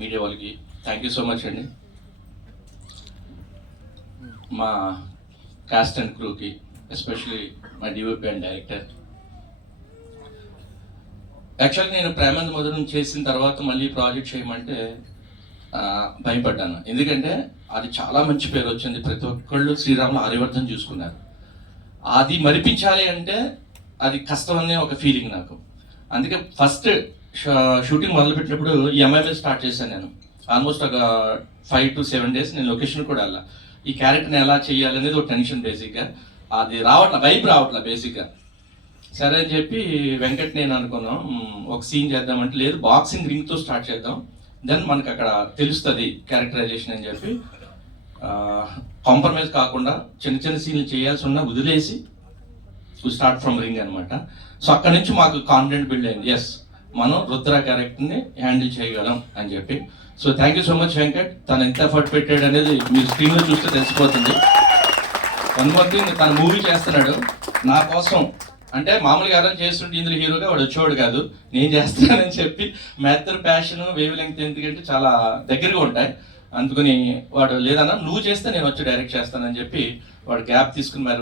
Media వాళ్ళకి thank you so much అండి. మా కాస్ట్ అండ్ క్రూకి, ఎస్పెషలీ మా డిఓపి అండ్ డైరెక్టర్. యాక్చువల్గా నేను ప్రేమంత మధురం చేసిన తర్వాత మళ్ళీ ప్రాజెక్ట్ చేయమంటే భయపడ్డాను. ఎందుకంటే అది చాలా మంచి పేరు వచ్చింది, ప్రతి ఒక్కళ్ళు శ్రీరాములు ఆర్యవర్ధన్ చూసుకున్నారు. అది మరిపించాలి అంటే అది కష్టం అనే ఒక ఫీలింగ్ నాకు. అందుకే ఫస్ట్ షూటింగ్ మొదలుపెట్టినప్పుడు ఈ అమ్మాయి మీద స్టార్ట్ చేశాను నేను. ఆల్మోస్ట్ ఒక 5 to 7 days నేను లొకేషన్ కూడా వెళ్ళా. ఈ క్యారెక్టర్ని ఎలా చేయాలనేది ఒక టెన్షన్ బేసిక్గా. అది వైబ్ రావట్లా బేసిక్గా. సరే అని చెప్పి వెంకట్ నేను అనుకున్నాం ఒక సీన్ చేద్దామంటే, లేదు బాక్సింగ్ రింగ్తో స్టార్ట్ చేద్దాం, దెన్ మనకు అక్కడ తెలుస్తుంది క్యారెక్టరైజేషన్ అని చెప్పి కాంప్రమైజ్ కాకుండా చిన్న చిన్న సీన్లు చేయాల్సి ఉన్నా వదిలేసి స్టార్ట్ ఫ్రమ్ రింగ్ అనమాట. సో అక్కడ నుంచి మాకు కాన్ఫిడెంట్ బిల్డ్ అయింది, ఎస్ మనం రుద్ర క్యారెక్టర్ని హ్యాండిల్ చేయగలం అని చెప్పి. So thank you so much Venkat. తను ఎంత ఎఫర్ట్ పెట్టాడు అనేది మీరు స్క్రీన్లో చూస్తే తెలిసిపోతుంది. వన్ మోర్ థింగ్, తను మూవీ చేస్తున్నాడు నా కోసం. అంటే మామూలుగా ఎవరైనా చేస్తుంటే ఇందులో హీరోగా వాడు వచ్చేవాడు కాదు, నేను చేస్తానని చెప్పి మెథడ్ ప్యాషన్ వేవ్ లెంగ్త్ ఎందుకంటే చాలా దగ్గరగా ఉంటాయి. అందుకని వాడు లేదన్నా నువ్వు చేస్తే నేను వచ్చి డైరెక్ట్ చేస్తానని చెప్పి వాడు గ్యాప్ తీసుకుని మరి